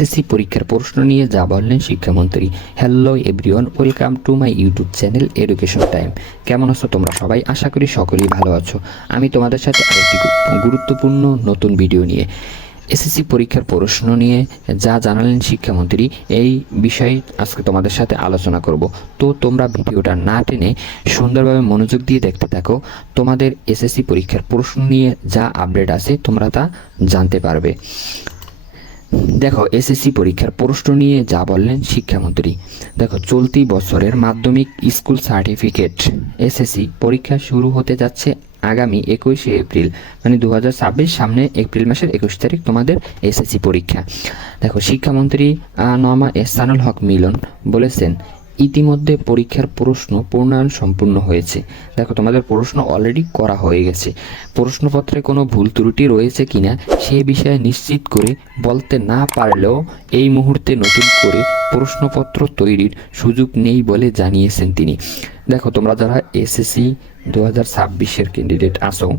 SSC পরীক্ষার প্রশ্ন নিয়ে যা বললেন শিক্ষামন্ত্রী। Hello everyone, welcome to my YouTube channel education time. কেমন আছো তোমরা সবাই? আশা করি সকলেই ভালো আছো। আমি তোমাদের সাথে আরেকটি গুরুত্বপূর্ণ নতুন ভিডিও নিয়ে এসএসসি পরীক্ষার প্রশ্ন নিয়ে যা জানালেন শিক্ষামন্ত্রী, এই বিষয়ে আজকে তোমাদের সাথে আলোচনা করব। তো তোমরা ভিডিওটা না টেনে সুন্দরভাবে মনোযোগ দিয়ে দেখতে থাকো। তোমাদের এসএসসি পরীক্ষার প্রশ্ন নিয়ে যা আপডেট আছে তোমরা তা জানতে পারবে। দেখো, এসএসসি পরীক্ষার প্রশ্ন নিয়ে যা বললেন শিক্ষামন্ত্রী। দেখো, চলতি বছরের মাধ্যমিক স্কুল সার্টিফিকেট এসএসসি পরীক্ষা শুরু হতে যাচ্ছে আগামী 21শে এপ্রিল, মানে 2026, সামনে এপ্রিল মাসের 21 তারিখ তোমাদের এসএসসি পরীক্ষা। দেখো, শিক্ষামন্ত্রী নোমা এহসানুল হক মিলন বলেছেন, ইতিমধ্যে পরীক্ষার প্রশ্ন প্রণয়ন সম্পূর্ণ হয়েছে। দেখো, তোমাদের প্রশ্ন অলরেডি করা হয়ে গেছে। প্রশ্নপত্রে কোনো ভুল ত্রুটি রয়েছে কিনা সে বিষয়ে নিশ্চিত করে বলতে না পারলেও এই মুহূর্তে নতুন করে প্রশ্নপত্র তৈরির সুযোগ নেই বলে জানিয়েছেন তিনি। দেখো, তোমরা যারা এসএসসি 2026-এর ক্যান্ডিডেট আসো,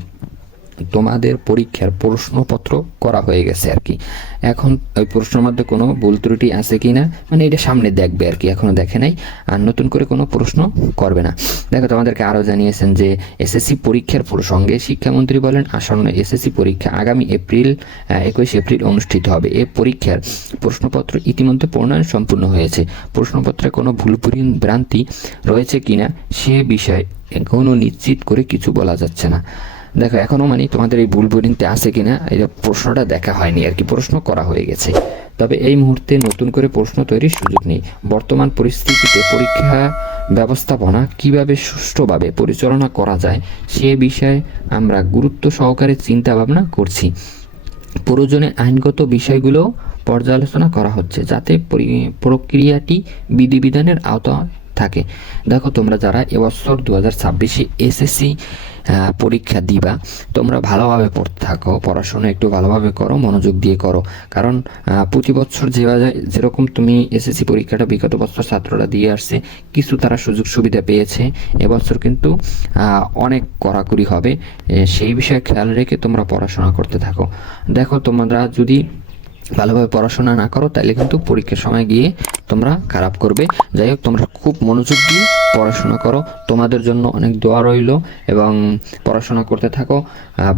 তোমাদের পরীক্ষার প্রশ্নপত্র করা হয়ে গেছে আর কি। এখন ওই প্রশ্নের মধ্যে কোনো ভুল ত্রুটি আছে কি না, মানে এটা সামনে দেখবে আর কি, এখনও দেখে নাই, আর নতুন করে কোনো প্রশ্ন করবে না। দেখো, তোমাদেরকে আরও জানিয়েছেন যে এসএসসি পরীক্ষার প্রসঙ্গে শিক্ষামন্ত্রী বলেন, আসন্ন এসএসসি পরীক্ষা আগামী 21 এপ্রিল অনুষ্ঠিত হবে। এ পরীক্ষার প্রশ্নপত্র ইতিমধ্যে প্রণয়ন সম্পূর্ণ হয়েছে। প্রশ্নপত্রে কোনো ভুল ভ্রান্তি রয়েছে কিনা সে বিষয়ে এখনও নিশ্চিত করে কিছু বলা যাচ্ছে না। দেখো, এখনও মানে তোমাদের এই ভুল ভ্রান্তি আছে কিনা এটা প্রশ্নটা দেখা হয়নি আর কি, প্রশ্ন করা হয়ে গেছে। তবে এই মুহূর্তে নতুন করে প্রশ্ন তৈরির সুযোগ নেই। বর্তমান পরিস্থিতিতে পরীক্ষা ব্যবস্থাপনা কিভাবে সুষ্ঠুভাবে পরিচালনা করা যায় সে বিষয়ে আমরা গুরুত্ব সহকারে চিন্তা ভাবনা করছি। প্রয়োজনে আইনগত বিষয়গুলো পর্যালোচনা করা হচ্ছে যাতে প্রক্রিয়াটি বিধিবিধানের আওতায় থাকে। দেখো, তোমরা যারা এবছর 2026-এ এসএসসি পরীক্ষা দিবা, তোমরা ভালোভাবে পড়তে থাকো, পড়াশোনা একটু ভালোভাবে করো, মনোযোগ দিয়ে করো। কারণ প্রতি বছর যেরকম তুমি এসএসসি পরীক্ষাটা বিগত বছর ছাত্ররা দিয়ে আসছে, কিছু তারা সুযোগ সুবিধা পেয়েছে, এবছর কিন্তু অনেক কড়াকড়ি হবে। সেই বিষয়ে খেয়াল রেখে তোমরা পড়াশোনা করতে থাকো। দেখো, তোমরা যদি ভালোভাবে পড়াশোনা না করো তাহলে কিন্তু পরীক্ষার সময় গিয়ে তোমরা খারাপ করবে। যাই হোক, তোমরা খুব মনোযোগ দিয়ে পড়াশোনা করো, তোমাদের জন্য অনেক দোয়া রইল, এবং পড়াশোনা করতে থাকো,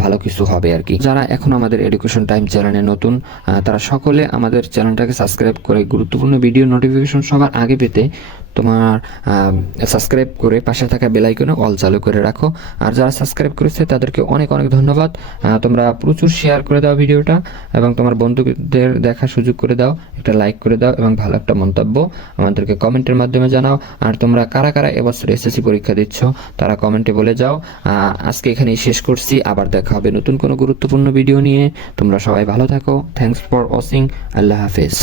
ভালো কিছু হবে আর কি। যারা এখন আমাদের এডুকেশন টাইম চ্যানেলে নতুন, তারা সকলে আমাদের চ্যানেলটাকে সাবস্ক্রাইব করে গুরুত্বপূর্ণ ভিডিও নোটিফিকেশন সবার আগে পেতে তোমার সাবস্ক্রাইব করে পাশে থাকা বেল আইকনে অল চালু করে রাখো। আর যারা সাবস্ক্রাইব করেছে তাদেরকে অনেক অনেক ধন্যবাদ। তোমরা প্রচুর শেয়ার করে দাও ভিডিওটা, এবং তোমার বন্ধুদের দেখার সুযোগ করে দাও, একটা লাইক করে দাও, এবং ভালো একটা মন্তব্য আমাদেরকে কমেন্টের মাধ্যমে জানাও। আর তোমরা কারা কারা এবছর এসএসসি পরীক্ষা দিচ্ছ তারা কমেন্টে বলে যাও। আজকে এখানেই শেষ করছি, আবার দেখা হবে নতুন কোনো গুরুত্বপূর্ণ ভিডিও নিয়ে। তোমরা সবাই ভালো থাকো। Thanks for watching. আল্লাহ হাফেজ।